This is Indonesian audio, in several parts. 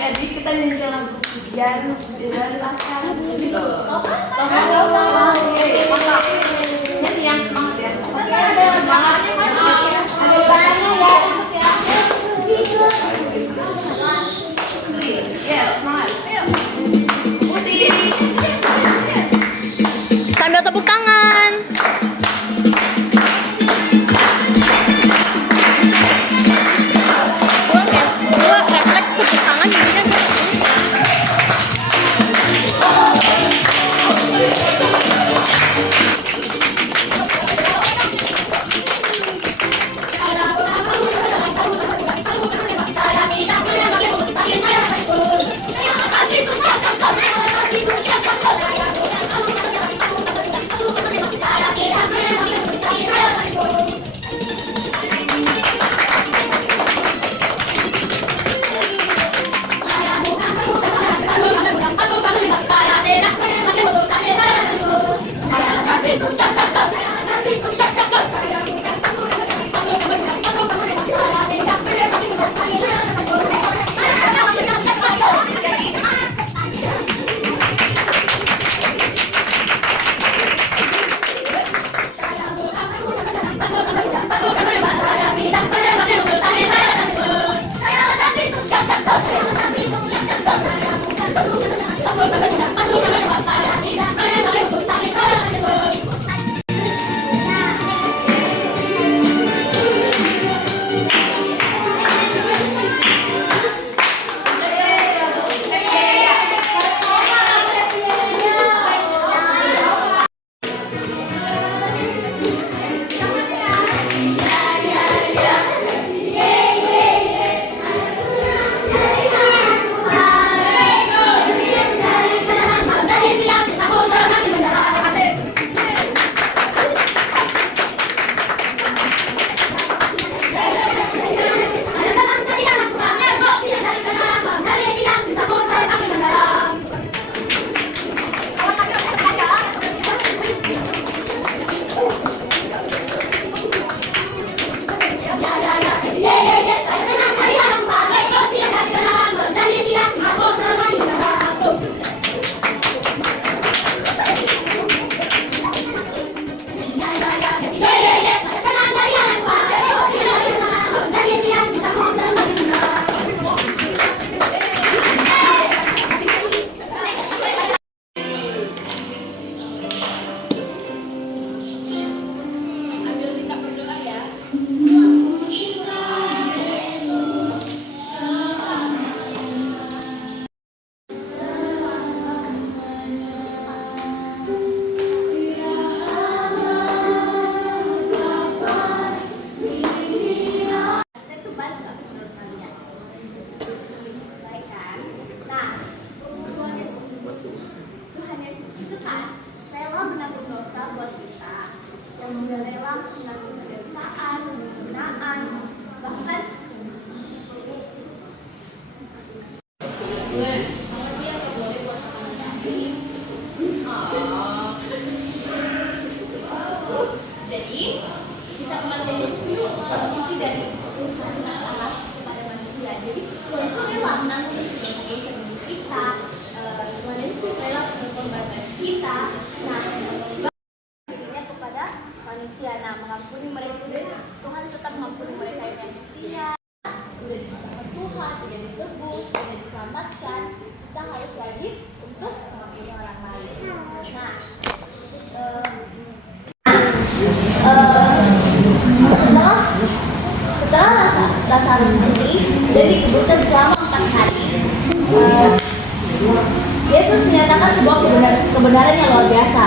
Jadi kita nyanyi lagu pujian dan laskar gitu. Nyanyi yang semangat ya. Ada semangatnya kan? Ada banyak ya. Ya semangat. Ayo. Musik. Sambil tepuk tangan. Gua refleks tepuk tangan jadinya mengampuni mereka, Tuhan tetap mengampuni mereka yang tidak sudah diciptakan Tuhan, sudah ditebus, sudah diselamatkan. Kita harus wajib untuk mengampuni orang lain. Nah, setelah Lazarus mati dan dikuburkan selama 4 hari, Yesus menyatakan sebuah kebenaran yang luar biasa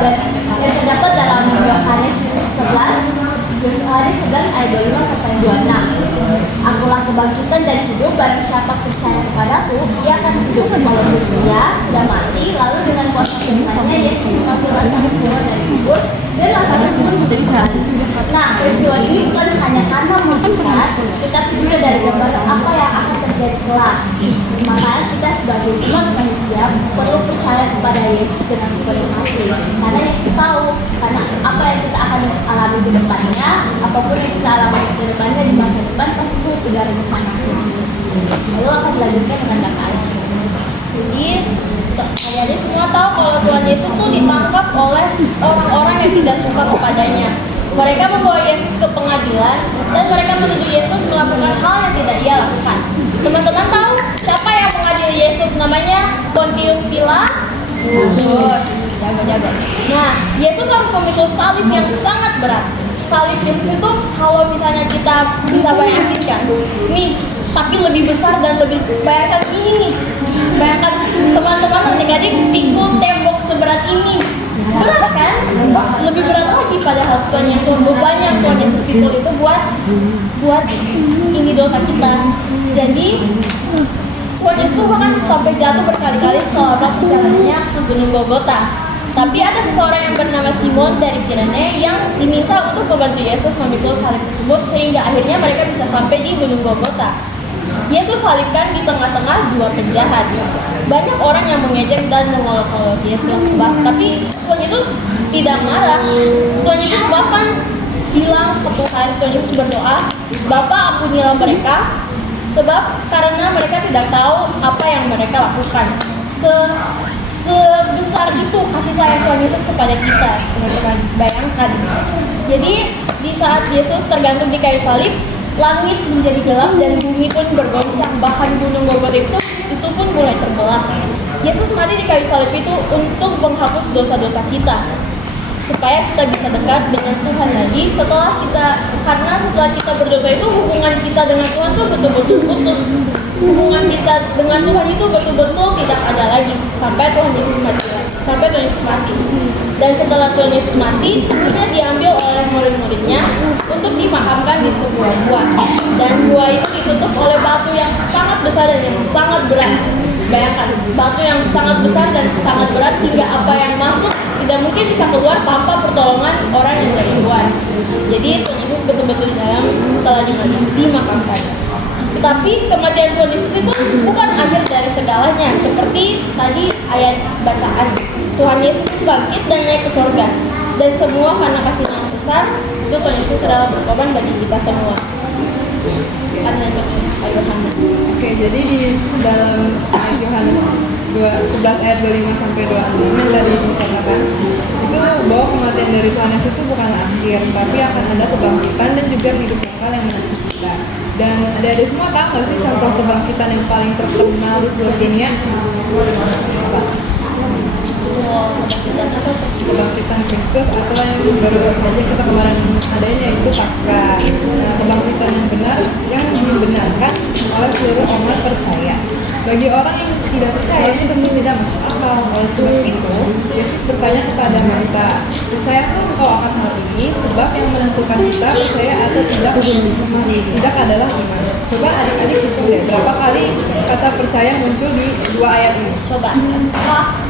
dan yang terdapat dalam Yohanes 11 ayat 25-26. Akulah kebangkitan dan hidup, barang siapa percaya kepadaku, ia akan hidup walaupun dia sudah mati. Lalu dengan kuasa Tuhannya Yesus mengambil Lazarus keluar dari kubur dan Lazarus pun menjadi sehari. Nah, peristiwa ini bukan hanya karena mukjizat, tetapi juga dari gambar apa yang akan terjadi kelak. Maka kita sebagai umat manusia perlu percaya kepada Yesus dengan sepenuh hati, karena Yesus tahu karena apa yang kita akan alami di depannya, apapun yang kita alami di depannya di masa depan pasti sudah rencana Tuhan. lalu akan dilanjutkan dengan kata. Jadi adik-adik semua tahu kalau Tuhan Yesus tuh ditangkap oleh orang-orang yang tidak suka kepadanya. Mereka membawa Yesus ke pengadilan dan mereka menuduh Yesus melakukan hal yang tidak ia lakukan. Teman-teman tahu siapa yang mengadili Yesus? Namanya Pontius Pilatus. Jaga-jaga. Nah, Yesus harus memikul salib yang sangat berat. Salib Yesus itu kalau misalnya kita bisa bayangin kan, nih tapi lebih besar dan lebih, bayangkan ini nih, bayangkan teman-teman adik-adik pikul tembok seberat ini, berat kan? Lebih berat lagi padahal Tuhan Yesus, beban yang Tuhan Yesus pikul itu buat ini dosa kita. Jadi Tuhan Yesus bahkan sampai jatuh berkali-kali selama perjalanannya ke Gunung Golgota. Tapi ada seseorang yang bernama Simon dari Kirene yang diminta untuk membantu Yesus memikul salib tersebut sehingga akhirnya mereka bisa sampai di Gunung Golgota. Yesus salibkan di tengah-tengah dua penjahat. Banyak orang yang mengejek dan mengolok-olok Yesus, tapi Tuhan Yesus tidak marah. Tuhan Yesus bahkan bilang ke Tuhan, Tuhan Yesus berdoa, "Bapa, ampunilah mereka, sebab karena mereka tidak tahu apa yang mereka lakukan." Sebesar itu kasih sayang Tuhan Yesus kepada kita, teman-teman. Bayangkan. Jadi di saat Yesus tergantung di kayu salib, langit menjadi gelap dan bumi pun bergoncang. Bahkan gunung Golgota itu pun mulai terbelah. Yesus mati di kayu salib itu untuk menghapus dosa-dosa kita, supaya kita bisa dekat dengan Tuhan lagi. Karena setelah kita berdosa itu hubungan kita dengan Tuhan tuh betul-betul putus. Hubungan kita dengan Tuhan itu betul-betul tidak ada lagi sampai Tuhan Yesus mati. Dan setelah Tuhan Yesus mati, tubuhnya diambil oleh murid-muridnya untuk dimakamkan di sebuah gua. Dan gua itu ditutup oleh batu yang sangat besar dan yang sangat berat. Bayangkan, batu yang sangat besar dan sangat berat hingga apa yang masuk tidak mungkin bisa keluar tanpa pertolongan orang yang dari luar. Jadi Tuhan Yesus betul-betul di dalam telah dimakamkan. Tetapi kematian Tuhan Yesus itu bukan akhir dari segalanya. Seperti tadi ayat bacaan, Tuhan Yesus bangkit dan naik ke surga. Dan semua karena kasih yang besar, itu Tuhan Yesus adalah berkorban bagi kita semua. Oke, jadi di dalam ayat Yohanes 11 ayat 25 sampai 26 yang tadi dikatakan itu bahwa kematian dari Tuhan Yesus itu bukan akhir, tapi akan ada kebangkitan dan juga hidup kekal yang menanti kita. Dan adik-adik semua tahu nggak sih contoh kebangkitan yang paling terkenal di seluruh dunia? Apa? Kebangkitan Kristus, atau yang baru saja kita kemarin adain, yaitu Paskah. Nah, kebangkitan yang benar yang dibenarkan oleh seluruh umat percaya. Bagi orang yang tidak percaya ini tentu tidak masuk akal. Oleh sebab itu, Yesus bertanya kepada mereka, "Percayakah engkau akan hal ini? Sebab yang menentukan kita percaya atau tidak adalah iman." Coba adik-adik hitung deh, berapa kali kata percaya muncul di dua ayat ini? Coba,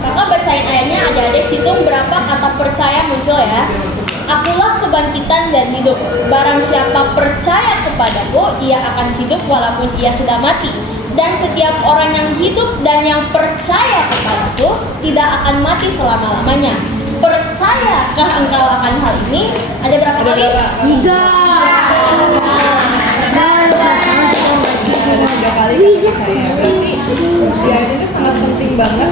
kakak bacain ayatnya, adik-adik hitung berapa kata percaya muncul ya. "Akulah kebangkitan dan hidup. Barang siapa percaya kepadaku, ia akan hidup walaupun ia sudah mati. Dan setiap orang yang hidup dan yang percaya kepadaku tidak akan mati selama-lamanya." Percayakah engkau akan hal ini? Ada berapa kali? 3. Ada 3 kali kata percaya. Berarti ya itu sangat penting banget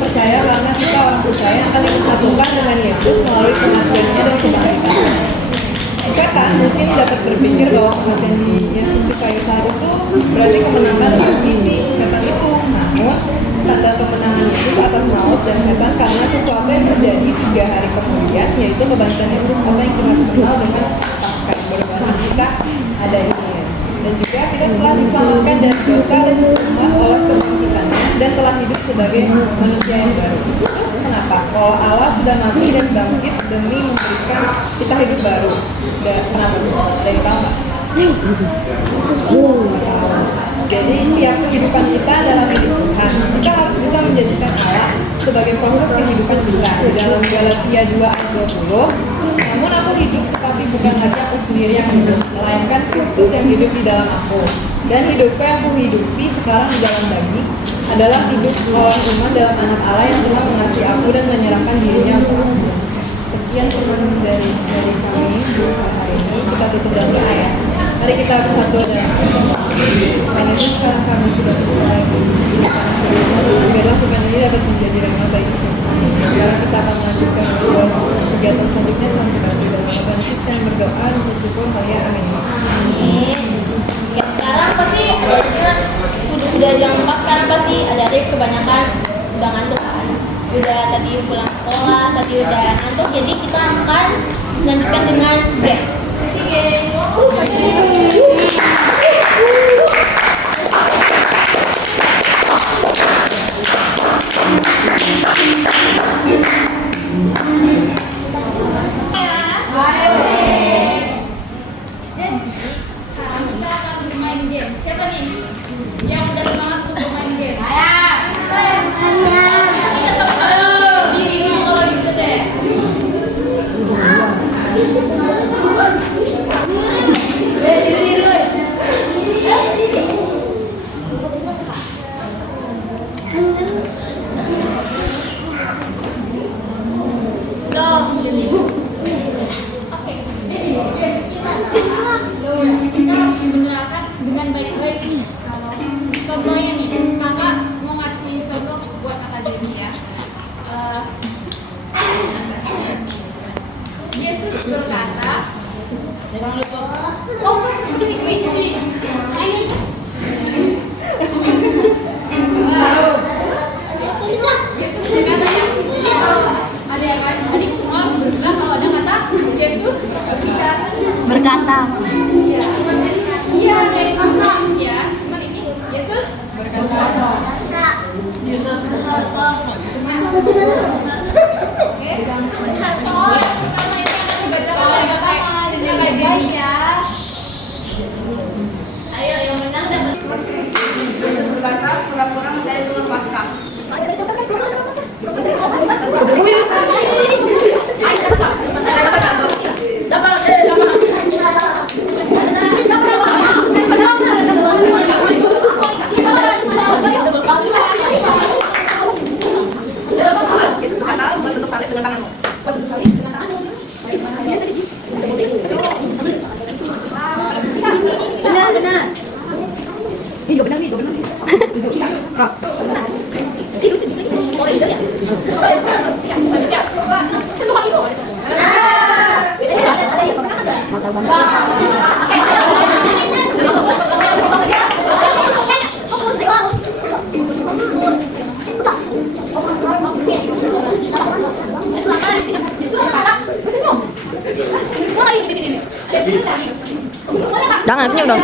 percaya, karena kita orang percaya akan disatukan dengan Yesus melalui kematiannya dan kebangkitannya. Kita kan mungkin dapat berpikir bahwa kematian di Yesus di kayu salib itu berarti kemenangan bagi si setan itu. Namun tanda kemenangan Yesus atas maut dan setan karena sesuatu yang terjadi 3 hari kemudian, yaitu kebangkitan Yesus atau yang kita kenal dengan Paskah. Baru kita ada ini. Dan juga kita telah diselamatkan dari dosa dan hukuman oleh kebangkitannya dan telah hidup sebagai manusia yang baru. Terus kenapa? Kalau Allah sudah mati dan bangkit demi memberikan kita hidup baru. Kenapa? Ada yang tahu nggak? Jadi tiap kehidupan kita dalam hidup Tuhan, kita harus bisa menjadikan Allah sebagai proses kehidupan kita. Di dalam Galatia 2 ayat 20, "Namun aku hidup, tetapi bukan lagi aku sendiri yang hidup, melainkan Kristus yang hidup di dalam aku. Dan hidupku yang aku hidupi sekarang di dalam daging adalah hidup oleh iman dalam Anak Allah yang telah mengasihi aku dan menyerahkan dirinya untuk aku." Sekian teman dari kami hari ini. Kita tutup dengan doa ya. Mari kita bersatu dalam Tuhan Yesus, sekarang kami sudah jam 4 sekarang pasti adik-adik kebanyakan udah ngantuk kan. Udah tadi pulang sekolah, tadi udah ngantuk, jadi kita akan lanjutkan dengan games. Siapa nih yang udah semangat untuk main game? Diri dulu kalau gitu deh. Oke, jadi games kita harus menerapkan dengan baik-baik. Kalau contohnya nih, kakak mau ngasih contoh buat kakak Jenny ya. Yesus berkata, oh seperti kelinci. Yesus berkata ya, jadi kalau ada yang adik semua harus berbilang kalau ada kata Yesus Berkata. Iya, dari Indonesia. Cuman ini Yesus berkata. Yesus berkata. Oke. Oh, nama ini akan dibaca oleh kakak Jenny. Ayo, yang menang dapat. Yesus berkata, pura-pura menjadi telur Paskah. Benar. Ini juga benar nih, juga benar nih. Keras. Jangan senyum dong.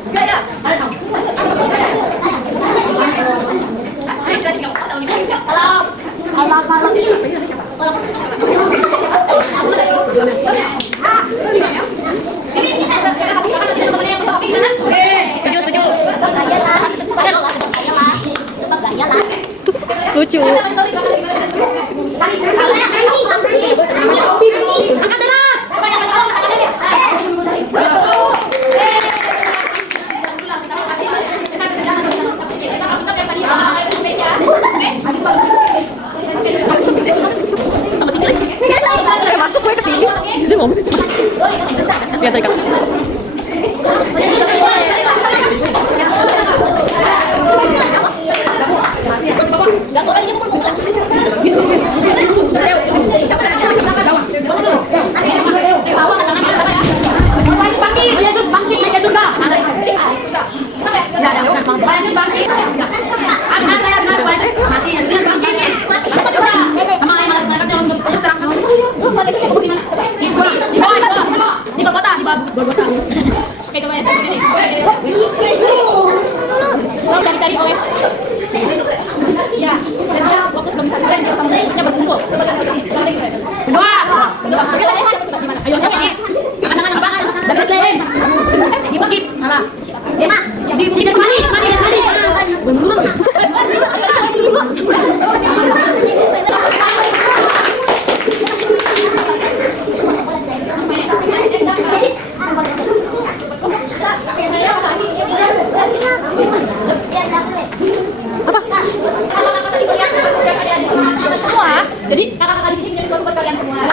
Setuju. Lucu. Masuk gue ke sini. Dia ngomong. Lihat tadi Kak. Cari-cari oleh ya, dan dia waktu sebelum disajikan dia sama musuhnya berkumpul. Kedua. Ayo siapa nih? Pasangan apa? Dari Selain. Dibagi. Salah. Di tiga sekali. Jadi kakak-kakak di sini menjadi suatu buat kalian semua.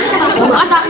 Ada.